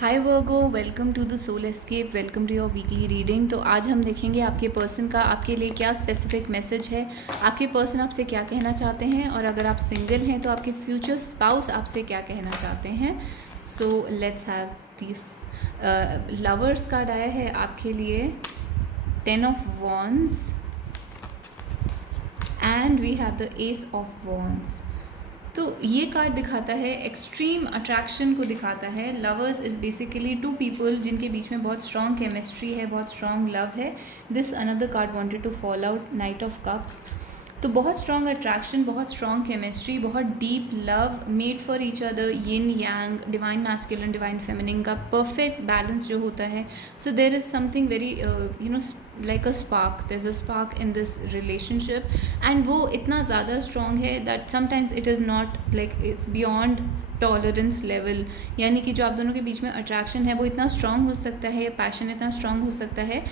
Hi Virgo, welcome to the Soul Escape, welcome to your weekly reading. तो आज हम देखेंगे आपके पर्सन का आपके लिए क्या स्पेसिफिक मैसेज है, आपके पर्सन आपसे क्या कहना चाहते हैं, और अगर आप सिंगल हैं तो आपके फ्यूचर स्पाउस आपसे क्या कहना चाहते हैं। So let's have this. Lovers card आया है आपके लिए, 10 of wands and we have the ace of wands. तो ये कार्ड दिखाता है एक्सट्रीम अट्रैक्शन को दिखाता है। Lovers is basically two people जिनके बीच में बहुत स्ट्रॉन्ग केमिस्ट्री है, बहुत स्ट्रॉन्ग लव है। This another card wanted to fall out, knight of cups. तो बहुत स्ट्रॉन्ग अट्रैक्शन, बहुत स्ट्रॉन्ग केमिस्ट्री, बहुत deep love, made for each other, yin yang, divine masculine divine feminine का परफेक्ट बैलेंस जो होता है। So there is something very like a spark, there is a spark in this relationship, and वो इतना ज़्यादा strong है that sometimes it is not like it's beyond tolerance level. यानी कि जो आप दोनों के बीच में अट्रैक्शन है वो इतना स्ट्रॉन्ग हो सकता है, या पैशन इतना स्ट्रॉन्ग हो सकता है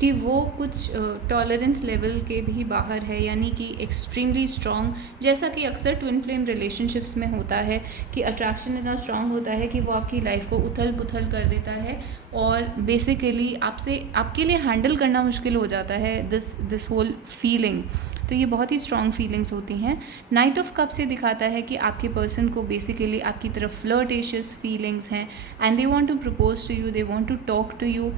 कि वो कुछ टॉलरेंस लेवल के भी बाहर है, यानी कि एक्सट्रीमली स्ट्रॉन्ग। जैसा कि अक्सर ट्विन फ्लेम रिलेशनशिप्स में होता है कि अट्रैक्शन इतना स्ट्रॉन्ग होता है कि वो आपकी लाइफ को उथल पुथल कर देता है, और बेसिकली आपसे आपके लिए हैंडल करना मुश्किल हो जाता है दिस होल फीलिंग। तो ये बहुत ही स्ट्रॉन्ग फीलिंग्स होती हैं। नाइट ऑफ कप से दिखाता है कि आपके पर्सन को बेसिकली आपकी तरफ फ्लर्टेशियस फीलिंग्स हैं, and they want to propose to you, they want to talk to you,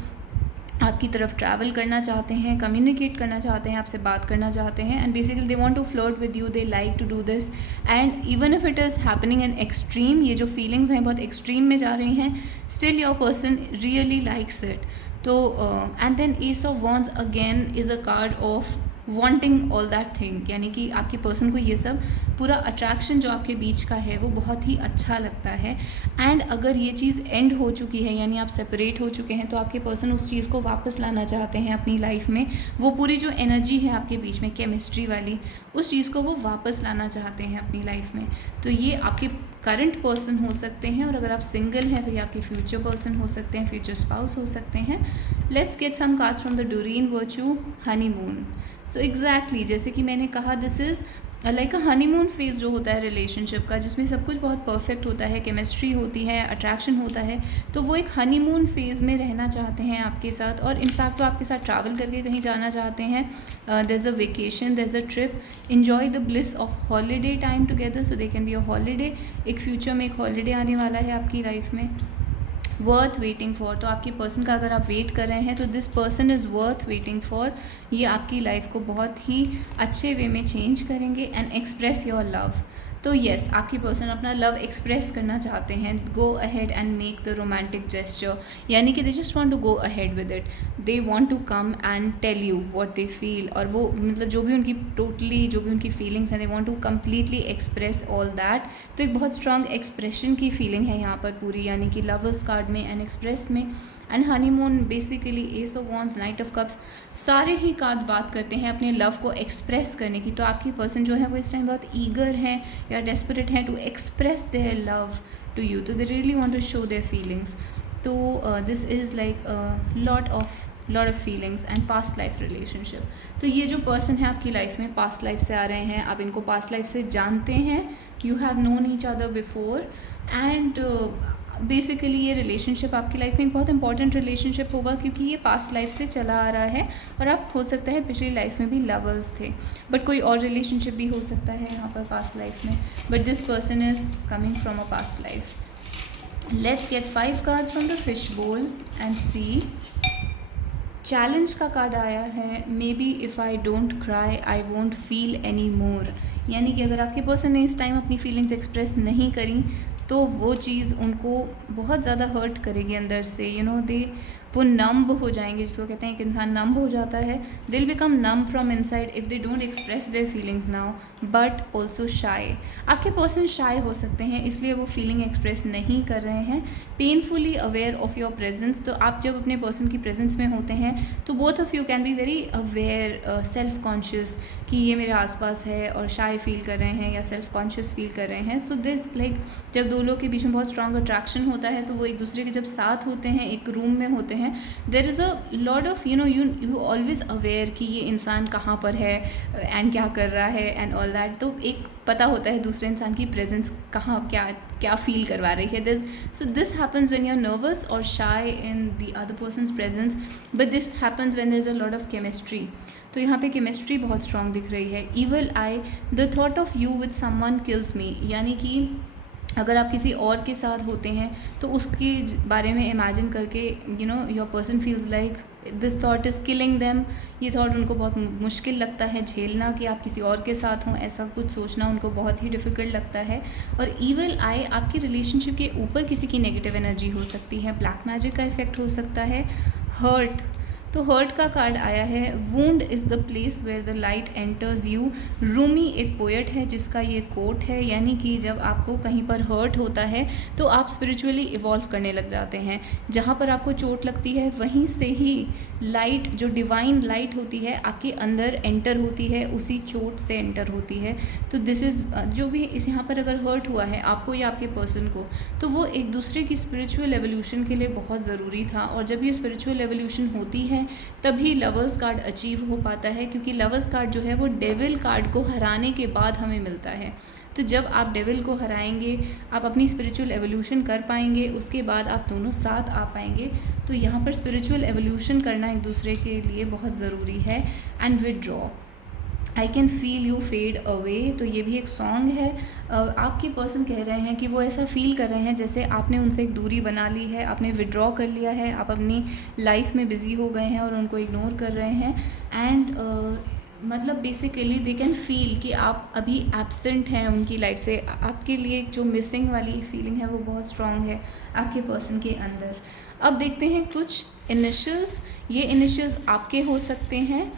आपकी तरफ ट्रैवल करना चाहते हैं, कम्युनिकेट करना चाहते हैं, आपसे बात करना चाहते हैं, and basically they want to flirt with you, they like to do this. And even if it is happening in extreme, ये जो फीलिंग्स हैं बहुत एक्सट्रीम में जा रही हैं, still your person really likes it. तो and then ace of wands again is a card of wanting all that thing, यानी कि आपके पर्सन को ये सब पूरा अट्रैक्शन जो आपके बीच का है वो बहुत ही अच्छा लगता है। एंड अगर ये चीज़ एंड हो चुकी है, यानी आप सेपरेट हो चुके हैं, तो आपके पर्सन उस चीज़ को वापस लाना चाहते हैं अपनी लाइफ में। वो पूरी जो एनर्जी है आपके बीच में केमिस्ट्री वाली, उस चीज़ को वो वापस लाना चाहते हैं अपनी लाइफ में। तो ये आपके करंट पर्सन हो सकते हैं, और अगर आप सिंगल हैं तो ये आपके फ्यूचर पर्सन हो सकते हैं, फ्यूचर स्पाउस हो सकते हैं। Let's get some cards from the Doreen Virtue, honeymoon. So exactly जैसे कि मैंने कहा, this is like a honeymoon phase जो होता है रिलेशनशिप का, जिसमें सब कुछ बहुत परफेक्ट होता है, केमिस्ट्री होती है, अट्रैक्शन होता है। तो वो एक हनीमून फेज़ में रहना चाहते हैं आपके साथ, और इनफैक्ट वो आपके साथ ट्रैवल करके कहीं जाना चाहते हैं। There is a vacation, there is a trip, enjoy the bliss of holiday time together, so they can be a holiday. एक फ्यूचर में एक हॉलीडे आने वाला है आपकी लाइफ में, वर्थ वेटिंग फॉर। तो आपके पर्सन का अगर आप वेट कर रहे हैं तो this person is worth waiting for. ये आपकी लाइफ को बहुत ही अच्छे वे में चेंज करेंगे एंड एक्सप्रेस योर लव। तो येस, आपकी पर्सन अपना लव एक्सप्रेस करना चाहते हैं। Go ahead and make the romantic gesture, यानी कि they just want to go ahead with it, they want to come and tell you what they feel, और वो मतलब जो भी उनकी टोटली जो भी उनकी फीलिंग्स हैं, they want to completely express all that. तो एक बहुत स्ट्रॉन्ग एक्सप्रेशन की फीलिंग है यहाँ पर पूरी, यानी कि लवर्स कार्ड में एंड एक्सप्रेस में। And honeymoon basically S of wands, night of cups, सारे ही कार्ड्स बात करते हैं अपने लव को एक्सप्रेस करने की। तो आपकी पर्सन जो है वो इस टाइम बहुत ईगर है या डेस्परेट है to express their love to you, तो they really want to show their feelings. तो this is like lot of feelings and past life relationship. तो ये जो पर्सन है आपकी लाइफ में पास्ट लाइफ से आ रहे हैं, आप इनको पास्ट लाइफ से जानते हैं, you have known each other before, and basically ये रिलेशनशिप आपकी लाइफ में एक बहुत इंपॉर्टेंट रिलेशनशिप होगा, क्योंकि ये पास्ट लाइफ से चला आ रहा है, और आप हो सकता है पिछली लाइफ में भी लवर्स थे, बट कोई और रिलेशनशिप भी हो सकता है यहाँ पर पास्ट लाइफ में, but this person is coming from a past life. Let's get 5 cards from the fish बोल एंड सी। चैलेंज का कार्ड आया है, may be if I don't cry I won't feel any more, यानी कि अगर आपके person ने इस टाइम अपनी फीलिंग्स एक्सप्रेस नहीं करी तो वो चीज़ उनको बहुत ज़्यादा हर्ट करेगी अंदर से। यू नो दे वो नम्ब हो जाएंगे, जिसको कहते हैं कि इंसान नम्ब हो जाता है। They will become numb from inside if they don't express their feelings now, but also shy. आपके पर्सन शाय हो सकते हैं, इसलिए वो फीलिंग एक्सप्रेस नहीं कर रहे हैं। Painfully aware of your presence, तो आप जब अपने पर्सन की प्रेजेंस में होते हैं तो both of you can be very aware, self conscious कि ये मेरे आसपास है, और शाय फील कर रहे हैं या सेल्फ कॉन्शियस फील कर रहे हैं। सो दिस लाइक जब दो लोग के बीच में बहुत स्ट्रॉन्ग अट्रैक्शन होता है तो वो एक दूसरे के जब साथ होते हैं, एक रूम में होते हैं, हैं, there is a lot of you always aware कि ये इंसान कहाँ पर है एंड क्या कर रहा है एंड ऑल दैट. तो एक पता होता है दूसरे इंसान की प्रेजेंस कहाँ क्या फील करवा रही है. So this happens when you are nervous or shy in the other person's presence, but this happens when there is a lot of chemistry. तो यहाँ पे केमिस्ट्री बहुत स्ट्रॉन्ग दिख रही है. Evil eye, the thought of you with someone kills me, यानी कि अगर आप किसी और के साथ होते हैं तो उसके बारे में इमेजिन करके your person feels like this thought is killing them. ये थॉट उनको बहुत मुश्किल लगता है झेलना कि आप किसी और के साथ हों, ऐसा कुछ सोचना उनको बहुत ही डिफ़िकल्ट लगता है. और ईवल आई आपकी रिलेशनशिप के ऊपर किसी की नेगेटिव एनर्जी हो सकती है, ब्लैक मैजिक का इफेक्ट हो सकता है. हर्ट, तो हर्ट का कार्ड आया है. Wound is the place where the light enters you. Rumi एक पोएट है जिसका ये कोट है, यानी कि जब आपको कहीं पर हर्ट होता है तो आप स्पिरिचुअली इवॉल्व करने लग जाते हैं. जहाँ पर आपको चोट लगती है वहीं से ही लाइट, जो डिवाइन लाइट होती है आपके अंदर एंटर होती है, उसी चोट से एंटर होती है. तो दिस इज़ जो भी इस यहाँ पर अगर हर्ट हुआ है आपको या आपके पर्सन को, तो वो एक दूसरे की स्पिरिचुअल एवोल्यूशन के लिए बहुत ज़रूरी था. और जब ये स्पिरिचुअल एवोल्यूशन होती है तभी लवर्स कार्ड अचीव हो पाता है, क्योंकि लवर्स कार्ड जो है वो डेविल कार्ड को हराने के बाद हमें मिलता है. तो जब आप डेविल को हराएंगे आप अपनी स्पिरिचुअल एवोल्यूशन कर पाएंगे, उसके बाद आप दोनों साथ आ पाएंगे. तो यहाँ पर स्पिरिचुअल एवोल्यूशन करना एक दूसरे के लिए बहुत ज़रूरी है. And withdraw, I can feel you fade away, तो ये भी एक सॉन्ग है. आपके पर्सन कह रहे हैं कि वो ऐसा फील कर रहे हैं जैसे आपने उनसे एक दूरी बना ली है, आपने विड्रॉ कर लिया है, आप अपनी लाइफ में बिज़ी हो गए हैं और उनको इग्नोर कर रहे हैं. एंड मतलब बेसिकली दे कैन फील कि आप अभी एब्सेंट हैं उनकी लाइफ से. आपके लिए जो मिसिंग वाली फीलिंग है वो बहुत स्ट्रॉन्ग है आपके पर्सन के अंदर. अब देखते हैं कुछ इनिशियल्स. ये इनिशियल्स आपके हो सकते हैं,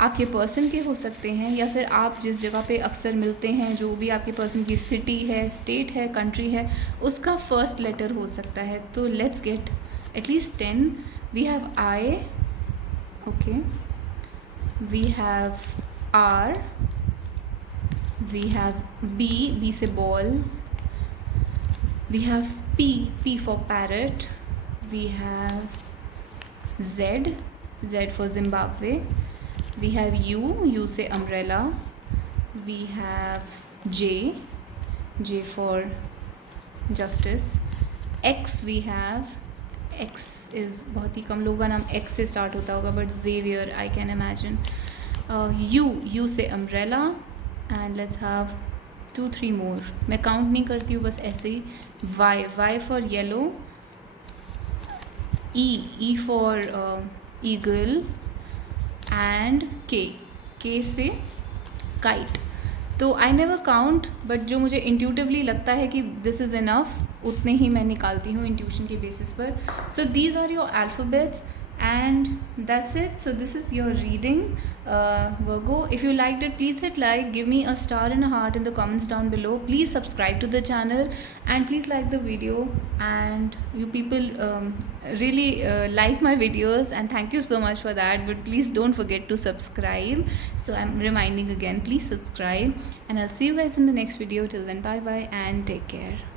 आपके पर्सन के हो सकते हैं, या फिर आप जिस जगह पे अक्सर मिलते हैं, जो भी आपके पर्सन की सिटी है, स्टेट है, कंट्री है, उसका फर्स्ट लेटर हो सकता है. तो let's get at least 10. We have I, okay, we have R, we have B से ball, we have P for parrot, we have Z for Zimbabwe, we have U से umbrella, we have J for justice, X we have, X is बहुत ही कम लोगों का नाम X से start होता होगा, but Xavier I can imagine. U से umbrella, and let's have 2-3 more. मैं काउंट नहीं करती हूँ, बस ऐसे ही. Y for yellow, E for eagle, and के से काइट. तो आई नेवर काउंट, बट जो मुझे इंट्यूटिवली लगता है कि दिस इज़ इनफ, उतने ही मैं निकालती हूँ इंट्यूशन के बेसिस पर. So these are your alphabets and that's it. So this is your reading, Virgo. If you liked it, please hit like, give me a star and a heart in the comments down below. Please subscribe to the channel and please like the video. And you people really like my videos, and thank you so much for that. But please don't forget to subscribe. So I'm reminding again, please subscribe, and I'll see you guys in the next video. Till then, bye bye and take care.